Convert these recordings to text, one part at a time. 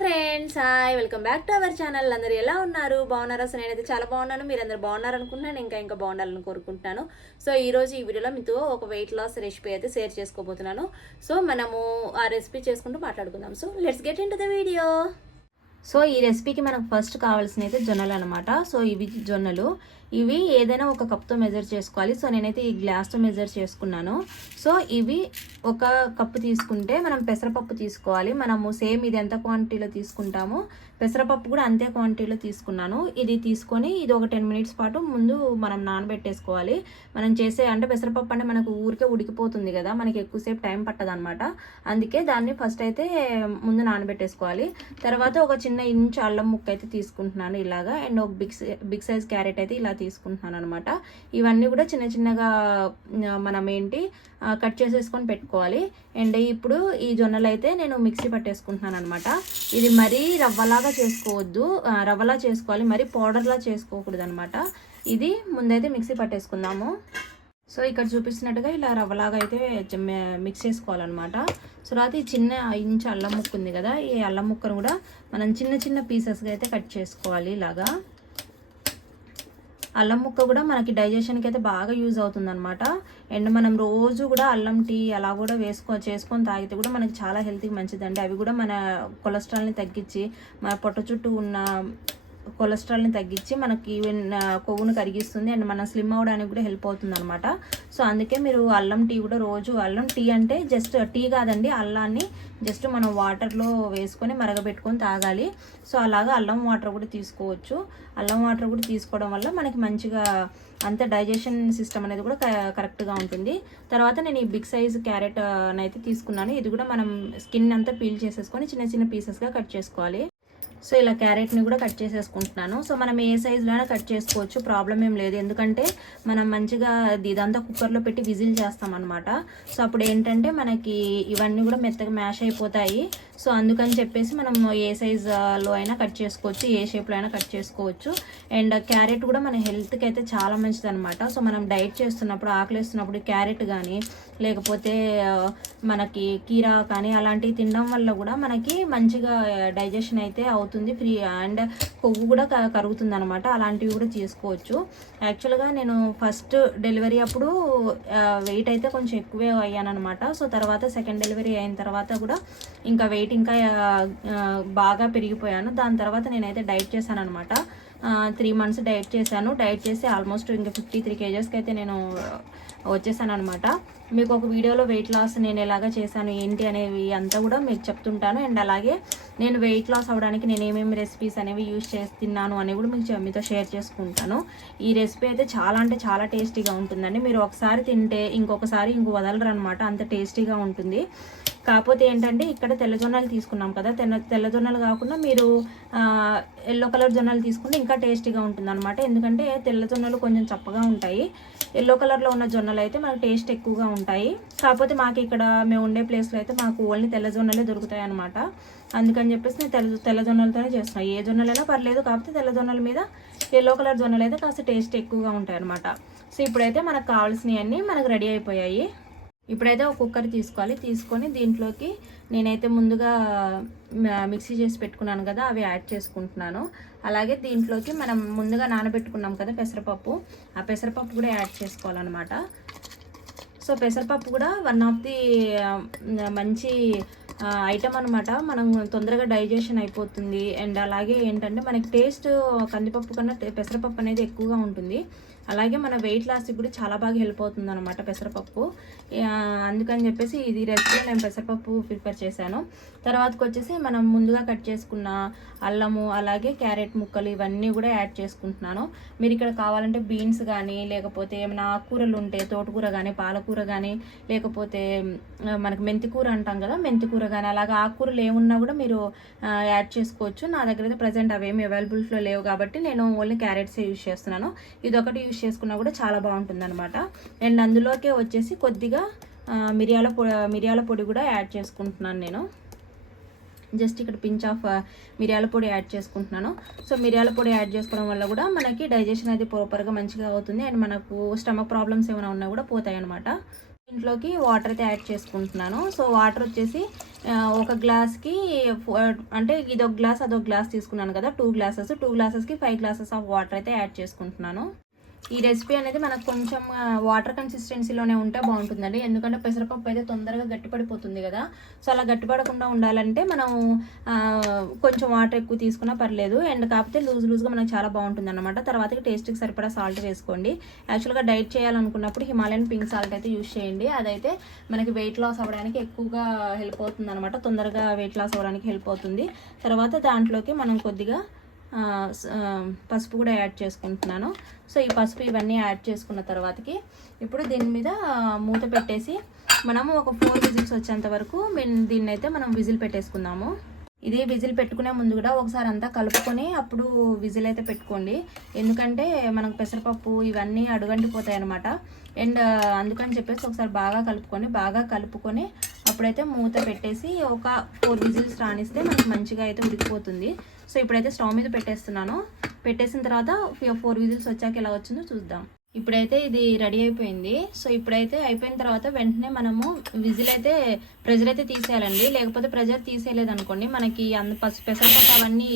Friends hi welcome back to our channel. అందరు ఎలా ఉన్నారు? బాగున్నారా? సో నేనైతే చాలా బాగున్నాను. మీరు అందరు బాగున్నారు అనుకుంటున్నాను ఇంకా ఇంకా బాగుండాలని కోరుకుంటున్నాను. సో ఈ రోజు ఈ వీడియోలో మీతో ఒక వెయిట్ లాస్ రెసిపీ అయితే షేర్ చేసుకోబోతున్నాను. సో మనము ఆ రెసిపీ చేసుకుంటూ మాట్లాడుకుందాం. So let's get into the video so ఈ రెసిపీకి మనకు ఫస్ట్ కావాల్సిన అయితే జొన్నలు అనమాట సో ఇవి జొన్నలు. ఇవి ఏదైనా ఒక కప్తో మెజర్ చేసుకోవాలి. సో నేనైతే ఈ గ్లాస్తో మెజర్ చేసుకున్నాను. సో ఇవి ఒక కప్పు తీసుకుంటే మనం పెసరపప్పు తీసుకోవాలి. మనము సేమ్ ఇది ఎంత క్వాంటిటీలో తీసుకుంటామో పెసరపప్పు కూడా అంతే క్వాంటిటీలో తీసుకున్నాను. ఇది తీసుకొని ఇది ఒక టెన్ మినిట్స్ పాటు ముందు మనం నానబెట్టేసుకోవాలి. మనం చేసే అంటే పెసరపప్పు అంటే మనకు ఊరికే ఉడికిపోతుంది కదా. మనకి ఎక్కువసేపు టైం పట్టదు అనమాట అందుకే దాన్ని ఫస్ట్ అయితే ముందు నానబెట్టేసుకోవాలి. తర్వాత ఒక చిన్న ఇంచ్ అల్లం ముక్క అయితే తీసుకుంటున్నాను ఇలాగా. అండ్ ఒక బిగ్ బిగ్ సైజ్ క్యారెట్ అయితే ఇలా తీసుకుంటున్నాను అనమాట ఇవన్నీ కూడా చిన్న చిన్నగా మనం ఏంటి కట్ చేసేసుకొని పెట్టుకోవాలి. అండ్ ఇప్పుడు ఈ జొన్నలు అయితే నేను మిక్సీ పట్టేసుకుంటున్నాను అనమాట ఇది మరీ రవ్వలాగా చేసుకోవద్దు. రవ్వలా చేసుకోవాలి. మరీ పౌడర్లా చేసుకోకూడదు అనమాట ఇది ముందైతే మిక్సీ పట్టేసుకుందాము. సో ఇక్కడ చూపిస్తున్నట్టుగా ఇలా రవ్వలాగా అయితే మిక్స్ చేసుకోవాలన్నమాట. సో తర్వాత ఈ చిన్న ఇంచు అల్లం ముక్క ఉంది కదా ఈ అల్లం ముక్కను కూడా మనం చిన్న చిన్న పీసెస్గా అయితే కట్ చేసుకోవాలి ఇలాగా. అల్లం ముక్క కూడా మనకి డైజెషన్కి అయితే బాగా యూజ్ అవుతుంది అనమాట అండ్ మనం రోజు కూడా అల్లం టీ అలా కూడా వేసుకో చేసుకొని తాగితే కూడా మనకి చాలా హెల్త్కి మంచిదండి. అవి కూడా మన కొలెస్ట్రాల్ని తగ్గించి మన పొట్ట చుట్టూ ఉన్న కొలెస్ట్రాల్ని తగ్గించి మనకి ఈవెన్ కొవ్వును కరిగిస్తుంది అండ్ మనం స్లిమ్ అవడానికి కూడా హెల్ప్ అవుతుంది అనమాట సో అందుకే మీరు అల్లం టీ కూడా రోజు అల్లం టీ అంటే జస్ట్ టీ కాదండి అల్లాన్ని జస్ట్ మనం వాటర్లో వేసుకొని మరగబెట్టుకొని తాగాలి. సో అలాగా అల్లం వాటర్ కూడా తీసుకోవచ్చు. అల్లం వాటర్ కూడా తీసుకోవడం వల్ల మనకి మంచిగా అంత డైజెషన్ సిస్టమ్ అనేది కూడా క- కరెక్ట్గా ఉంటుంది. తర్వాత నేను ఈ బిగ్ సైజ్ క్యారెట్ అయితే తీసుకున్నాను. ఇది కూడా మనం స్కిన్ అంతా పీల్ చేసేసుకొని చిన్న చిన్న పీసెస్గా కట్ చేసుకోవాలి. సో ఇలా క్యారెట్ని కూడా కట్ చేసేసుకుంటున్నాను. సో మనం ఏ సైజులో అయినా కట్ చేసుకోవచ్చు ప్రాబ్లం ఏం లేదు. ఎందుకంటే మనం మంచిగా ఇది ఇదంతా కుక్కర్లో పెట్టి విజిల్ చేస్తాం అనమాట సో అప్పుడు ఏంటంటే మనకి ఇవన్నీ కూడా మెత్తగా మ్యాష్ అయిపోతాయి. సో అందుకని చెప్పేసి మనం ఏ సైజులో అయినా కట్ చేసుకోవచ్చు ఏ షేప్లో అయినా కట్ చేసుకోవచ్చు. అండ్ క్యారెట్ కూడా మన హెల్త్కి అయితే చాలా మంచిది అనమాట సో మనం డైట్ చేస్తున్నప్పుడు ఆకలిస్తున్నప్పుడు క్యారెట్ కానీ లేకపోతే మనకి కీరా కానీ అలాంటివి తినడం వల్ల కూడా మనకి మంచిగా డైజెషన్ అయితే అవుతుంది. అవుతుంది ఫ్రీ అండ్ కొవ్వు కూడా కరుగుతుంది అనమాట అలాంటివి కూడా చేసుకోవచ్చు. యాక్చువల్గా నేను ఫస్ట్ డెలివరీ అప్పుడు వెయిట్ అయితే కొంచెం ఎక్కువే అయ్యానమాట సో తర్వాత సెకండ్ డెలివరీ అయిన తర్వాత కూడా ఇంకా వెయిట్ ఇంకా బాగా పెరిగిపోయాను. దాని తర్వాత నేనైతే డైట్ చేశాను అనమాట త్రీ మంత్స్ డైట్ చేశాను. డైట్ చేసి ఆల్మోస్ట్ ఇంకా ఫిఫ్టీ త్రీ కేజెస్కి అయితే నేను వచ్చేసాను అనమాట మీకు ఒక వీడియోలో వెయిట్ లాస్ నేను ఎలాగ చేశాను ఏంటి అనేవి అంతా కూడా మీకు చెప్తుంటాను. అండ్ అలాగే నేను వెయిట్ లాస్ అవ్వడానికి నేను ఏమేమి రెసిపీస్ అనేవి యూజ్ చేసి తిన్నాను అనేవి కూడా మీకు మీతో షేర్ చేసుకుంటాను. ఈ రెసిపీ అయితే చాలా అంటే చాలా టేస్టీగా ఉంటుందండి. మీరు ఒకసారి తింటే ఇంకొకసారి ఇంకో వదలరు అనమాట అంత టేస్టీగా ఉంటుంది. కాకపోతే ఏంటంటే ఇక్కడ తెల్ల జొన్నలు తీసుకున్నాం కదా. తెల్ల తెల్ల జొన్నలు కాకుండా మీరు ఎల్లో కలర్ జొన్నలు తీసుకుంటే ఇంకా టేస్టీగా ఉంటుంది అనమాట ఎందుకంటే తెల్ల జొన్నలు కొంచెం చప్పగా ఉంటాయి. ఎల్లో కలర్లో ఉన్న జొన్నలు అయితే మనకు టేస్ట్ ఎక్కువగా ఉంటాయి. కాకపోతే మాకు ఇక్కడ మేము ఉండే ప్లేస్లో అయితే మాకు ఓన్లీ తెల్ల జొన్నలే దొరుకుతాయి అనమాట అందుకని చెప్పేసి నేను తెల్ల తెల్ల జొన్నలతోనే చేస్తున్నాను ఏ జొన్నలైనా పర్లేదు కాకపోతే తెల్ల జొన్నల మీద ఎల్లో కలర్ జొన్నలు అయితే కాస్త టేస్ట్ ఎక్కువగా ఉంటాయి అనమాట సో ఇప్పుడైతే మనకు కావాల్సినవన్నీ మనకు రెడీ అయిపోయాయి. ఇప్పుడైతే ఒక కుక్కర్ తీసుకోవాలి. తీసుకొని దీంట్లోకి నేనైతే ముందుగా మిక్సీ చేసి పెట్టుకున్నాను కదా అవి యాడ్ చేసుకుంటున్నాను. అలాగే దీంట్లోకి మనం ముందుగా నానబెట్టుకున్నాం కదా పెసరపప్పు ఆ పెసరపప్పు కూడా యాడ్ చేసుకోవాలన్నమాట. సో పెసరపప్పు కూడా వన్ ఆఫ్ ది మంచి ఐటమ్ అనమాట మనం తొందరగా డైజెషన్ అయిపోతుంది. అండ్ అలాగే ఏంటంటే మనకి టేస్ట్ కందిపప్పు కన్నా పెసరపప్పు అనేది ఎక్కువగా ఉంటుంది. అలాగే మన వెయిట్ లాస్కి కూడా చాలా బాగా హెల్ప్ అవుతుంది అనమాట పెసరపప్పు అందుకని చెప్పేసి ఇది రెసిపీ నేను పెసరపప్పు ప్రిపేర్ చేశాను. తర్వాతకి వచ్చేసి మనం ముందుగా కట్ చేసుకున్న అల్లము అలాగే క్యారెట్ ముక్కలు ఇవన్నీ కూడా యాడ్ చేసుకుంటున్నాను. మీరు ఇక్కడ కావాలంటే బీన్స్ కానీ లేకపోతే ఏమైనా ఆకుకూరలు ఉంటే తోటకూర కానీ పాలకూర కానీ లేకపోతే మనకు మెంతికూర అంటాం కదా మెంతికూర కానీ అలాగే ఆకుకూరలు ఏమున్నా కూడా మీరు యాడ్ చేసుకోవచ్చు. నా దగ్గర అయితే ప్రజెంట్ అవేమి అవైలబుల్స్లో లేవు కాబట్టి నేను ఓన్లీ క్యారెట్సే యూజ్ చేస్తున్నాను. ఇది ఒకటి యూజ్ చేసుకున్నా కూడా చాలా బాగుంటుంది అనమాట అండ్ అందులోకే వచ్చేసి కొద్దిగా మిరియాల పొడి మిరియాల పొడి కూడా యాడ్ చేసుకుంటున్నాను నేను. జస్ట్ ఇక్కడ పించ్ ఆఫ్ మిరియాల పొడి యాడ్ చేసుకుంటున్నాను. సో మిరియాల పొడి యాడ్ చేసుకోవడం వల్ల కూడా మనకి డైజెషన్ అది ప్రాపర్గా మంచిగా అవుతుంది. అండ్ మనకు స్టమక్ ప్రాబ్లమ్స్ ఏమైనా ఉన్నా కూడా పోతాయి అనమాట ఇంట్లోకి వాటర్ అయితే యాడ్ చేసుకుంటున్నాను. సో వాటర్ వచ్చేసి ఒక గ్లాస్కి అంటే ఇది ఒక గ్లాస్ అదొక గ్లాస్ తీసుకున్నాను కదా టూ గ్లాసెస్. టూ గ్లాసెస్కి ఫైవ్ గ్లాసెస్ ఆఫ్ వాటర్ అయితే యాడ్ చేసుకుంటున్నాను. ఈ రెసిపీ అనేది మనకు కొంచెం వాటర్ కన్సిస్టెన్సీలోనే ఉంటే బాగుంటుందండి. ఎందుకంటే పెసరపప్పు అయితే తొందరగా గట్టిపడిపోతుంది కదా. సో అలా గట్టిపడకుండా ఉండాలంటే మనం కొంచెం వాటర్ ఎక్కువ తీసుకున్నా పర్లేదు. అండ్ కాకపోతే లూజ్ లూజ్గా మనకు చాలా బాగుంటుంది అనమాట తర్వాతకి టేస్ట్కి సరిపడా సాల్ట్ వేసుకోండి. యాక్చువల్గా డైట్ చేయాలనుకున్నప్పుడు హిమాలయన్ పింక్ సాల్ట్ అయితే యూస్ చేయండి. అదైతే మనకి వెయిట్ లాస్ అవ్వడానికి ఎక్కువగా హెల్ప్ అవుతుంది అనమాట తొందరగా వెయిట్ లాస్ అవ్వడానికి హెల్ప్ అవుతుంది. తర్వాత దాంట్లోకి మనం కొద్దిగా పసుపు కూడా యాడ్ చేసుకుంటున్నాను. సో ఈ పసుపు ఇవన్నీ యాడ్ చేసుకున్న తర్వాతకి ఇప్పుడు దీని మీద మూత పెట్టేసి మనము ఒక ఫోర్ విజిల్స్ వచ్చేంత వరకు మేము దీన్ని అయితే మనం విజిల్ పెట్టేసుకుందాము. ఇది విజిల్ పెట్టుకునే ముందు కూడా ఒకసారి అంతా కలుపుకొని అప్పుడు విజిల్ అయితే పెట్టుకోండి. ఎందుకంటే మనకు పెసరపప్పు ఇవన్నీ అడుగంటిపోతాయి అనమాట అండ్ అందుకని చెప్పేసి ఒకసారి బాగా కలుపుకొని బాగా కలుపుకొని అప్పుడైతే మూత పెట్టేసి ఒక ఫోర్ విజిల్స్ రానిస్తే మనకు మంచిగా అయితే ఉడికిపోతుంది. సో ఇప్పుడైతే స్టవ్ మీద పెట్టేస్తున్నాను. పెట్టేసిన తర్వాత ఫోర్ విజిల్స్ వచ్చాక ఎలా వచ్చిందో చూద్దాం. ఇప్పుడైతే ఇది రెడీ అయిపోయింది. సో ఇప్పుడైతే అయిపోయిన తర్వాత వెంటనే మనము విజిల్ అయితే ప్రెజర్ అయితే తీసేయాలండి. లేకపోతే ప్రెజర్ తీసేయలేదు అనుకోండి మనకి అంత పసు అవన్నీ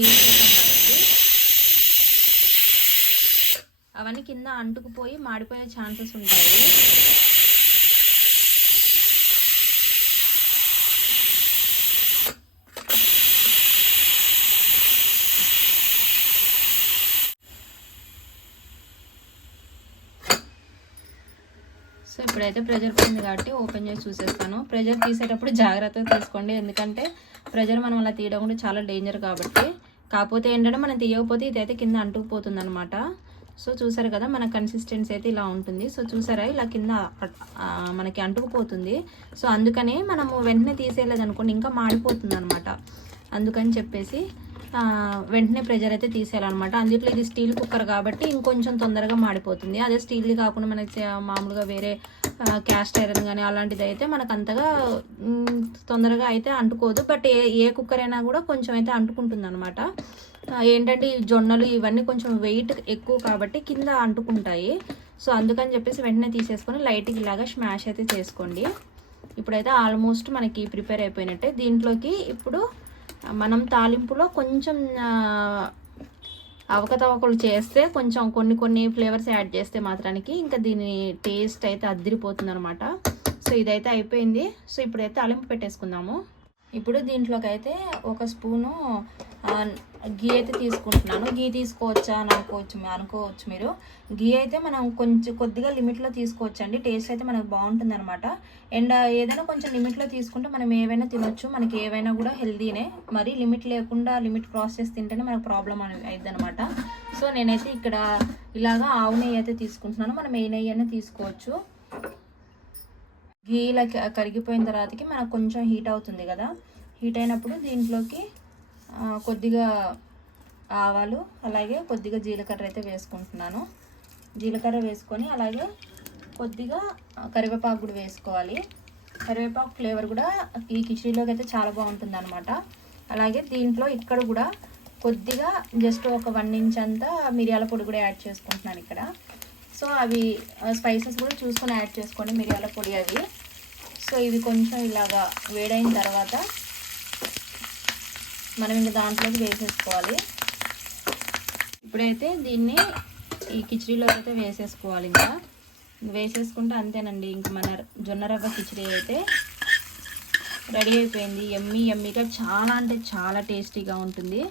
అవన్నీ కింద అంటుకుపోయి మాడిపోయే ఛాన్సెస్ ఉంటాయి. సో ఇప్పుడైతే ప్రెజర్ పోయింది కాబట్టి ఓపెన్ చేసి చూసేస్తాను. ప్రెజర్ తీసేటప్పుడు జాగ్రత్తగా తీసుకోండి. ఎందుకంటే ప్రెజర్ మనం అలా తీయడం కూడా చాలా డేంజర్ కాబట్టి. కాకపోతే ఏంటంటే మనం తీయకపోతే ఇదైతే కింద అంటుకుపోతుంది అనమాట సో చూసారు కదా మన కన్సిస్టెన్సీ అయితే ఇలా ఉంటుంది. సో చూసారా ఇలా కింద మనకి అంటుకుపోతుంది. సో అందుకనే మనము వెంటనే తీసేయలేదనుకోండి ఇంకా మాడిపోతుంది అనమాట అందుకని చెప్పేసి వెంటనే ప్రెజర్ అయితే తీసేయాలన్నమాట. అందుట్లో ఇది స్టీల్ కుక్కర్ కాబట్టి ఇంకొంచెం తొందరగా మాడిపోతుంది. అదే స్టీల్ది కాకుండా మనకి మామూలుగా వేరే క్యాస్ట్ ఐరన్ కానీ అలాంటిది అయితే మనకు అంతగా తొందరగా అయితే అంటుకోదు. బట్ ఏ ఏ కుక్కర్ అయినా కూడా కొంచెం అయితే అంటుకుంటుంది అనమాట ఏంటంటే ఈ జొన్నలు ఇవన్నీ కొంచెం వెయిట్ ఎక్కువ కాబట్టి కింద అంటుకుంటాయి. సో అందుకని చెప్పేసి వెంటనే తీసేసుకొని లైట్కి ఇలాగా స్మాష్ అయితే చేసుకోండి. ఇప్పుడైతే ఆల్మోస్ట్ మనకి ప్రిపేర్ అయిపోయినట్టే. దీంట్లోకి ఇప్పుడు మనం తాలింపులో కొంచెం అవకతవకలు చేస్తే కొంచెం కొన్ని కొన్ని ఫ్లేవర్స్ యాడ్ చేస్తే మాత్రానికి ఇంకా దీని టేస్ట్ అయితే అద్దరిపోతుంది అనమాట సో ఇదైతే అయిపోయింది. సో ఇప్పుడైతే తాలింపు పెట్టేసుకుందాము. ఇప్పుడు దీంట్లోకి అయితే ఒక స్పూను గీ అయితే తీసుకుంటున్నాను. గీ తీసుకోవచ్చా? అని అనుకోవచ్చు అనుకోవచ్చు మీరు. గీ అయితే మనం కొంచెం కొద్దిగా లిమిట్లో తీసుకోవచ్చండి. టేస్ట్ అయితే మనకు బాగుంటుంది అనమాట అండ్ ఏదైనా కొంచెం లిమిట్లో తీసుకుంటే మనం ఏవైనా తినొచ్చు. మనకి ఏవైనా కూడా హెల్దీనే. మరి లిమిట్ లేకుండా లిమిట్ క్రాస్ చేసి తింటేనే మనకు ప్రాబ్లం అని అయింది అనమాట సో నేనైతే ఇక్కడ ఇలాగా ఆవు నెయ్యి అయితే తీసుకుంటున్నాను. మనం ఏ నెయ్యి అయినా తీసుకోవచ్చు. గీ ఇలా కరిగిపోయిన తర్వాతకి మనకు కొంచెం హీట్ అవుతుంది కదా. హీట్ అయినప్పుడు దీంట్లోకి కొద్దిగా ఆవాలు అలాగే కొద్దిగా జీలకర్ర అయితే వేసుకుంటున్నాను. జీలకర్ర వేసుకొని అలాగే కొద్దిగా కరివేపాకు కూడా వేసుకోవాలి. కరివేపాకు ఫ్లేవర్ కూడా ఈ కిచడీలోకి అయితే చాలా బాగుంటుంది అనమాట అలాగే దీంట్లో ఇక్కడ కూడా కొద్దిగా జస్ట్ ఒక వన్ ఇంచ్ అంతా మిరియాల పొడి కూడా యాడ్ చేసుకుంటున్నాను ఇక్కడ. సో అవి స్పైసెస్ కూడా చూసుకొని యాడ్ చేసుకోండి మిరియాల పొడి అవి. సో ఇవి కొంచెం ఇలాగా వేడైన తర్వాత మనం ఇంకా దాంట్లోకి వేసేసుకోవాలి. ఇప్పుడైతే దీన్ని ఈ కిచిడీలోకి అయితే వేసేసుకోవాలి ఇంకా. వేసేసుకుంటే అంతేనండి ఇంక మన జొన్న రవ్వ కిచడీ అయితే రెడీ అయిపోయింది. ఎమ్మి ఎమ్మిగా చాలా అంటే చాలా టేస్టీగా ఉంటుంది.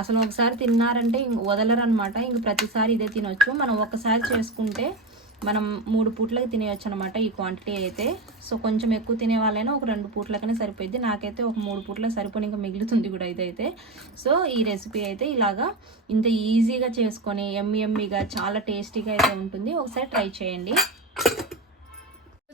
అసలు ఒకసారి తిన్నారంటే ఇంక వదలరు అనమాట ఇంక ప్రతిసారి ఇదే తినొచ్చు. మనం ఒకసారి చేసుకుంటే మనం మూడు పూట్లకి తినేయచ్చు అనమాట ఈ క్వాంటిటీ అయితే. సో కొంచెం ఎక్కువ తినే వాళ్ళైనా ఒక రెండు పూట్లకనే సరిపోయింది నాకైతే ఒక మూడు పూట్ల సరిపోయి ఇంకా మిగులుతుంది కూడా ఇదైతే. సో ఈ రెసిపీ అయితే ఇలాగా ఇంత ఈజీగా చేసుకొని ఎమ్మి ఎమ్మిగా చాలా టేస్టీగా అయితే ఉంటుంది. ఒకసారి ట్రై చేయండి.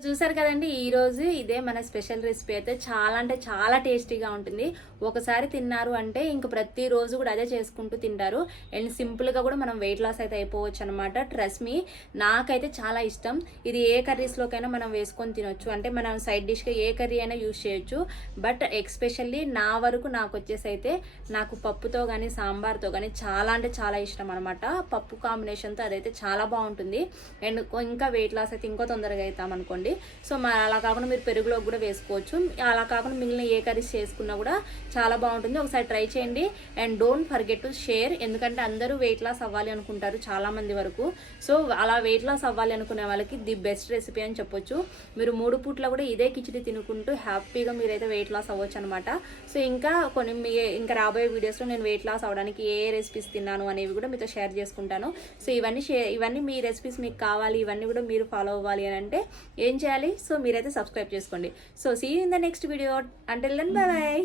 చూసారు కదండి ఈరోజు ఇదే మన స్పెషల్ రెసిపీ అయితే. చాలా అంటే చాలా టేస్టీగా ఉంటుంది. ఒకసారి తిన్నారు అంటే ఇంక ప్రతిరోజు కూడా అదే చేసుకుంటూ తింటారు. అండ్ సింపుల్గా కూడా మనం వెయిట్ లాస్ అయితే అయిపోవచ్చు అనమాట ట్రస్ట్ మీ నాకైతే చాలా ఇష్టం. ఇది ఏ కర్రీస్లోకైనా మనం వేసుకొని తినొచ్చు. అంటే మనం సైడ్ డిష్గా ఏ కర్రీ అయినా యూస్ చేయొచ్చు. బట్ ఎక్స్పెషల్లీ నా వరకు నాకు వచ్చేసి అయితే నాకు పప్పుతో కానీ సాంబార్తో కానీ చాలా అంటే చాలా ఇష్టం అనమాట పప్పు కాంబినేషన్తో అదైతే చాలా బాగుంటుంది. అండ్ ఇంకా వెయిట్ లాస్ అయితే ఇంకో తొందరగా అవుతాం అనుకోండి. సో మరి అలా కాకుండా మీరు పెరుగులో కూడా వేసుకోవచ్చు. అలా కాకుండా మిగిలిన ఏ కర్రీస్ చేసుకున్నా కూడా చాలా బాగుంటుంది. ఒకసారి ట్రై చేయండి. And don't forget to share ఎందుకంటే అందరూ వెయిట్ లాస్ అవ్వాలి అనుకుంటారు చాలామంది వరకు. సో అలా వెయిట్ లాస్ అవ్వాలి అనుకునే వాళ్ళకి ది బెస్ట్ రెసిపీ అని చెప్పొచ్చు. మీరు మూడు పూట్ల కూడా ఇదే కిచిడి తినుకుంటూ హ్యాపీగా మీరైతే వెయిట్ లాస్ అవ్వచ్చు అనమాట సో ఇంకా కొన్ని మీ ఇంకా రాబోయే వీడియోస్లో నేను వెయిట్ లాస్ అవ్వడానికి ఏ రెసిపీస్ తిన్నాను అనేవి కూడా మీతో షేర్ చేసుకుంటాను. సో ఇవన్నీ షేర్ ఇవన్నీ మీ రెసిపీస్ మీకు కావాలి ఇవన్నీ కూడా మీరు ఫాలో అవ్వాలి అని అంటే ఏం చేయాలి? సో మీరైతే సబ్స్క్రైబ్ చేసుకోండి. So see in the next video అంటే బై బాయ్